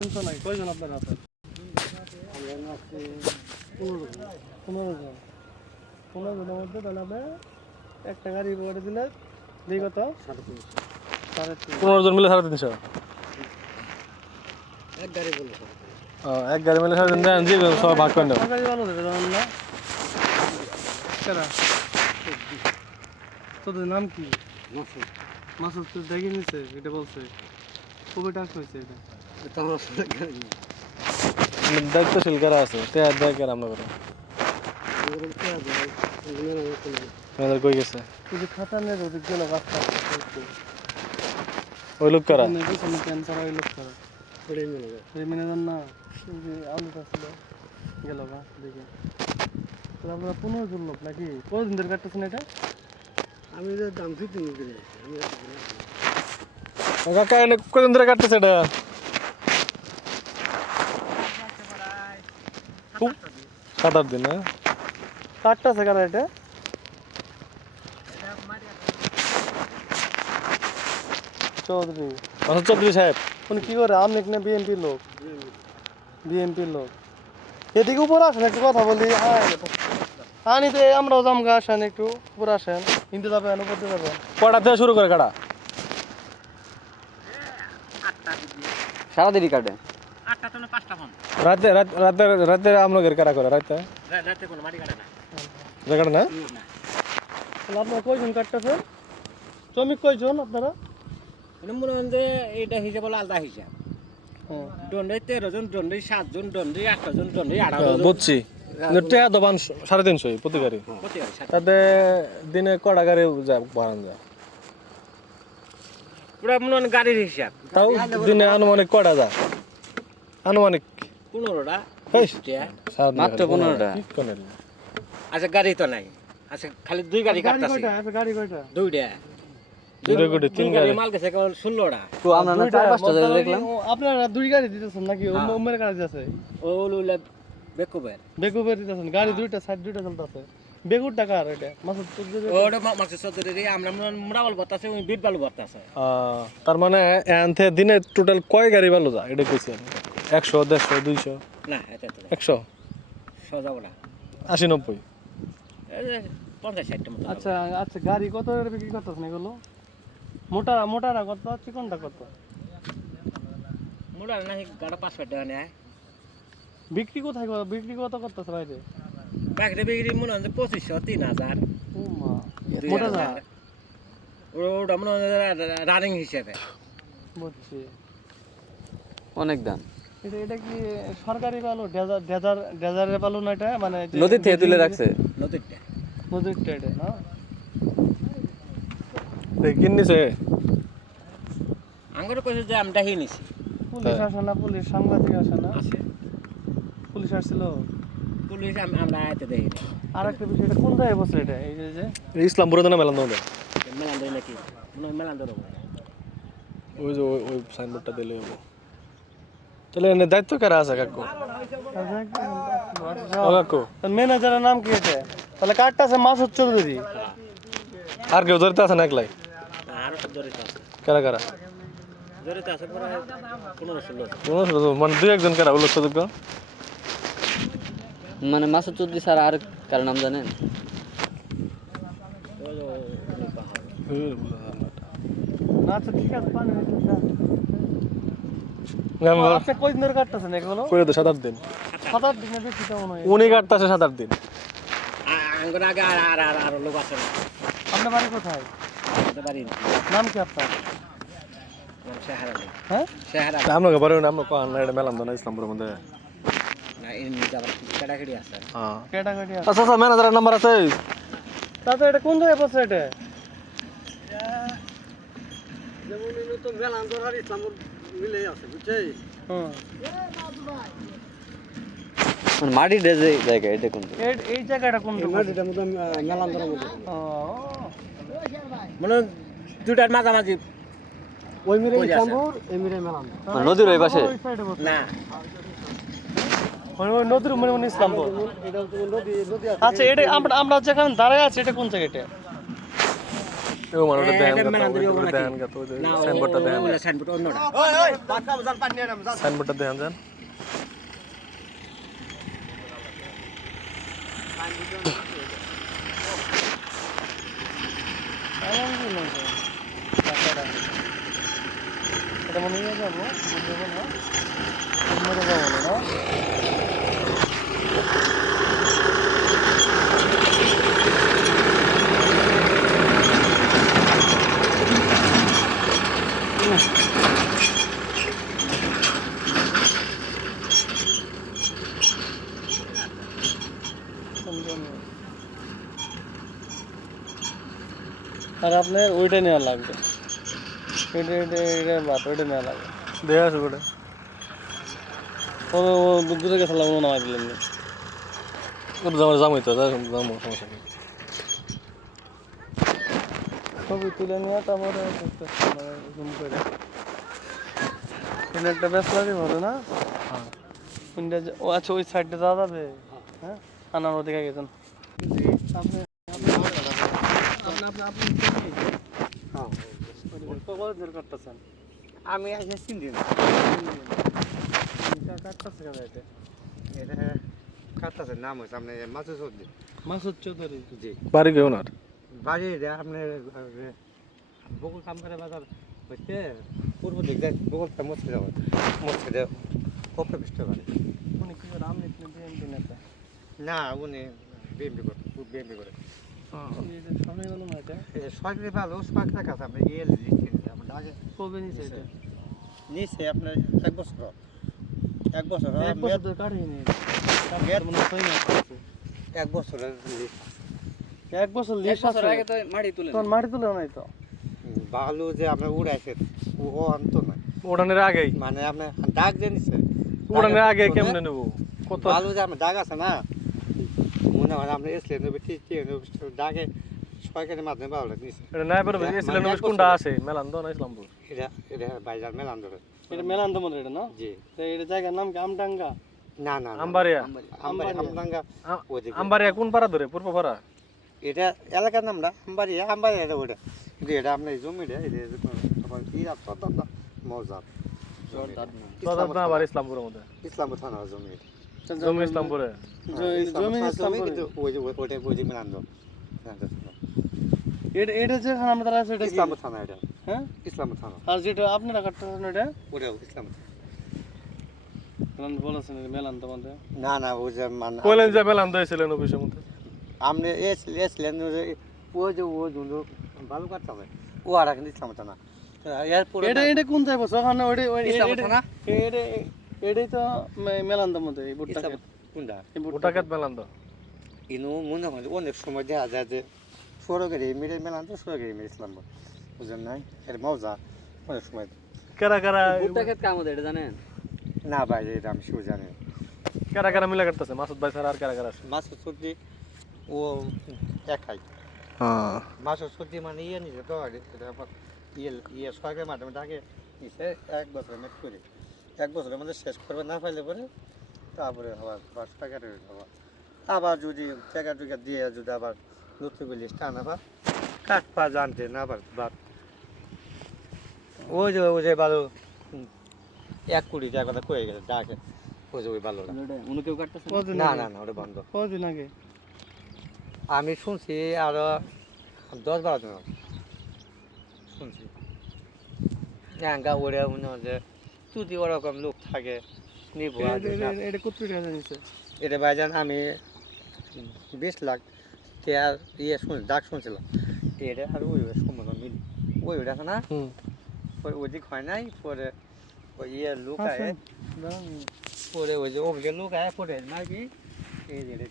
শুনছো নাকি কয়জন আপনারা আছেন পনেরো জন। পনেরো জনের মধ্যে তাহলে আপনি একটা গাড়ি করে দিলে বিগত সাড়ে তিন পনেরো জন মিলে সাড়ে তিনশো? এক গাড়ি বলে এক গাড়ি মিলে সাড়ে তিনশো জি সব ভাগ করে নেব তোদের নাম কি? মাসুদ। তো দেখে নিছে এটা বলছে। কবে টাকা হয়েছে এটা। দায়িত্বশীল কারা আছে তে দেয় কারা আমরা করে আমাদের কই গেছে খাতানের গেল রাস্তা ওই লোক কারা ক্যান্সার ওই লোক করা এই ম্যানেজার না। আলুটা ছিল গেল বা দেখে আপনারা পনেরো জন লোক নাকি কতদিন ধরে কাটতেছেন এটা আমি দাম দিতে কাকা কদিন ধরে কাটতেছে এটা? সাত আট দিন হ্যাঁ? কাটতেছে কারা এটা? চৌধুরী। মাসুদ চৌধুরী সাহেব। উনি কি করে? আপনি না বিএনপির লোক? বিএনপির লোক। এদিকে উপর আসেন একটু কথা বলি। আনি তো আমরাও জামগা আসেন একটু উপর আসেন। হিন্দি যাবেন উপর দিয়ে যাবেন। কটা থেকে শুরু করে কাটা? সারাদিনই কাটে। রাতে রাত- রাতে রাতে আমলগের কারা করে রাতে? রাতে কোনো মাটি কাটে না। জায়গাটা না? তাহলে আপনারা কয়জন কাটতেছেন? শ্রমিক কয়জন আপনারা? মানে যে এইটা হিসাব হলো আলাদা হিসাব। দণ্ডে তেরো জন দণ্ডে সাতজন দণ্ডে আটটা জন দণ্ডে আঠারো জন। বুঝছি। টেয়া দোকান সাড়ে তিনশো প্রতি গাড়ি। তাতে দিনে কটা গাড়ি বাড়ান যায়? পুরা মনে হয় গাড়ির হিসাব। তাও দিনে আনুমানিক কটা যায়? আনুমানিক পনেরোটা মাত্র পনেরোটা। আচ্ছা গাড়ি তো নাই। আচ্ছা খালি দুই গাড়ি কাটতেছে। গাড়ি কয়টা? দুইটা। দুই গাড়ি আপনারা দুই দিতেছেন নাকি? হ্যাঁ। উমের গাড়ি বেকুবের। দিতেছেন দুইটা সাইড দুইটা চলতেছে। বেগুর টাকা আর এটা? মাসুদ ওটা মাসে চৌধুরী আমরা বিট বালু তার মানে এনথে দিনে টোটাল কয় গাড়ি ভালো যায়? এটা একশো দেড়শো দুইশো? না এটা তো একশো? সোজা না। আশি নব্বই? পঞ্চাশ ষাটটা মতো আচ্ছা আচ্ছা গাড়ি কত বিক্রি করতেছেন এগুলো? মোটা মোটারা কত চিকনটা কত? মোড়া নাকি গাড়া পাঁচ টাকা নেয়। বিক্রি কোথায় কর- বিক্রি কত করতেছে বাইরে? বাকিটা বিক্রি মনে হয় পঁচিশশো তিন হাজার। মোটা ওটা মনে হয় রানিং হিসেবে। বুঝছি। অনেক দাম। এটা এটা কি সরকারি বালু ডেজার ডেজার ডেজারের বালু না এটা? মানে যে- নদী থেকে তুলে রাখছে। নদীরটা নদীর এটা না? কিনিছে আঙ্গুর কইছে যে আমরা হি নিছি। পুলিশ আসে না পুলিশ সাংবাদিক আসে না। আছে পুলিশ আসছিল? পুলিশ আম- আমরা আয়তে দেখি না। আর একটা বিষয় এটা কোন জায়গায় বসে এটা? এই যে যে? ইসলামপুরে না মেলান নাকি? হয় মেলান ওই যে ওই- ওই সাইনবোর্ডটা দিলে হব। তাহলে এনে দায়িত্ব কারা আছে কাকু ও কাকু ম্যানেজারের নাম কি এটা তাহলে কার্ডটা আছে মাসুদ চৌধুরী আর কেউ ধরতে আছে না একলাই আরও সব জড়িত আছে কারা কারা জড়িত আছে পুরো পনেরো ষোলো কোনো ষোলো জন, মানে দুই একজন কারা উল্লেখযোগ্য মানে মাসুদ চৌধুরী স্যার আর কার নাম জানেন না আচ্ছা ঠিক আছে পানি দিতে চান। আমি বল- আপনি কয়দিন ধরে কাটতেছেন এগুলো করে তো সাত আট দিন। সাত আট দিনে বেশি তো হয়। উনি কাটতেছে সাত আট দিন। আঙ্গুর আগে আর আর আর আর লোক আছে আপনার বাড়ি কোথায়? বাড়ি নাম কি আপনার? হ্যাঁ? আমরা আমরা কোন এটা মেলান না ইসলামপুরের মধ্যে। না এই যাবার কেটাকেটি আছে। হ্যাঁ। আচ্ছা আচ্ছা ম্যানেজারের নাম্বার আছে। তাতে এটা কোন জায়গায় বসে এটা? মানে মাটির যে জায়গা এটা কোন এই এই জায়গাটা কোন ও। মানে দুটার মাঝামাঝি। ওই মিরে ইসলামপুর এই মিরে মেলান মানে নদীর ওই পাশে? না। নদীর মানে মানে ইসলামপুর। আচ্ছা এটা আমরা আমরা যেখানে দাঁড়ায় আছি এটা কোন জায়গা এটা? ও দেন গা তো দেন ওই সাইনবোর্ড সাইনবোর্ডটা দেন এটা মনে হয় যাব না মনে যাব না আর আপনার ওইটা নেওয়া লাগবে। এটা এটা এটা বাদ ওইটা নেওয়া লাগবে। দেয়া আছে ওটা। গেছে লাগবে নামাই দিলেন। না ওটা জামা জামাই তো জামো সমস্যা নেই। ছবি তুলে নিয়ে তারপরে জুম করে। এখানে একটা ব্যস্ত লাগে ভালো না? হ্যাঁ। ও আচ্ছা ওই সাইডটা যাওয়া যাবে? হ্যাঁ? আনার ওদিকে গেছেন আপনি আপনি আপনি আপনি কত আমি আজকে তিন দিন। কাটতেছে কেন এটা এটা কাটতেছে নাম হচ্ছে আপনার মাছের সবজি মাসুদ চৌধুরী। জি। বাড়ি কেউ না বাড়ি আপনার বকুল কাম করে বাজার হচ্ছে পূর্ব দিক যায় বকুলটা মস্কে যাবে মস্কে যাবে কপে পিসতে পারে উনি কি রাম নিতে বিএমপি নেতা? না উনি বিএমপি করে বিএমপি করে। সরকারি ভালো কাছে ইয়ে আমরা আগে কবে নিছে এটা? আপনার এক বছর। এক বছর এক বছর এক বছরের এক বছর লিস্ট আছে। আগে তো মাটি তুলে তখন মাটি তুলে নাই তো? বালু যে আপনার উড়াইছে ও অন্ত না উড়ানের আগেই? মানে আপনার ডাক যে নিছে উড়ানের আগে কেমনে নেব? কত বালু যে আপনার ডাক আছে না মনে হয় ঠিক সরকারের মাধ্যমে এটা নাই মানে কোনটা আছে? মেলান তো না ইসলামপুর? এটা এটা বাইজার মেলান ধরে এটা মেলান্ত মধ্যে এটা না? জি। তো এটা জায়গার নাম কি আমডাঙ্গা? না না না। আম্বারিয়া। আম্বারি আমডাঙ্গা আম্বারিয়া কোন পাড়া ধরে? পূর্ব পাড়া? এটা এলাকার নামটা আম্বারি আম্বারি এটা ওটা কিন্তু এটা আপনার জমিটা এটা তোমার কি মজার ইসলামপুর থানা জমি এটা। জমি ইসলামপুরে? জমি থানার ওই যে ওই এটা এটা আমরা ইসলামপুর থানা এটা। হ্যাঁ? ইসলামপুর থানা। আর যেটা আপনারা কাটতেছেন এটা ওটা ইসলামপুর বলেছেন এটা মেলান্ত না না ওই যে মানে কইলেন যে মেলান তো অফিসের মধ্যে। আপনি এসলেন ওই যে ও জুলো ভালো কাটতে হবে ও আর কিন্তু ইসলামপুর থানা। এটা এটা কোন যাইব ওখানে ওইটা ওই- ইসলামপুর থানা? এটা এটাই তো মে- মেলান্ত মধ্যে এই বুটটা ইসলামপুর কোনটা এই বুটটা ওটা কেত মেলান তো ইনু মনে হয় অনেক সময় দেখা যায় যে সরকারি মেরে মেলান তো সরকারি মেরে ইসলামপুর বুঝলেন নাই? এর মজা অনেক সময়। কারা কারা ভুট্টা ক্ষেত কাম এটা জানেন? না ভাই এটা আমি শিও জানি। কারা কারা মিলে কাটতেছে মাসুদ ভাই ছাড়া আর কারা কারা আছে? মাছের সবজি ও একাই। হ্যাঁ। মাছের সবজি মানে ইয়ে নিছে তো ইয়ে ইয়ে সরকারের মাধ্যমে ডাকে এক বছর মেট করে। এক বছরের মধ্যে শেষ করবে না পাইলে পরে তারপরে আবার আবার সরকারের আবার আবার যদি টাকা টুকা দিয়ে যদি আবার নতুন করে লিস্ট আনা আবার কাঠ পা জানতে না আবার বাদ। ওই যে ওই যে ভালো এক কোটি টাকা কথা কয়ে গেছে ডাকে ওই যে ওই ভালোটা উনি কেউ কাটতেছে না? না না ওটা বন্ধ। কতদিন আগে? আমি শুনছি আরও দশ বারো দিন হবে। শুনছি গা ওরে মনে হয় যে যদি ওরকম লোক থাকে নিব এটা- কত টাকা জানিছে এটা ভাইজান আমি বিশ লাখ টিয়ার ইয়ে শুন ডাক শুনছিলাম। এটা আর ওই সম্বন্ধ মিল ওই ওটা না? ওই ওদিক হয় নাই পরে ওই ইয়ে লোক আয় পরে ওই যে ওদিকে লোক আয় পরে নাকি এই এটা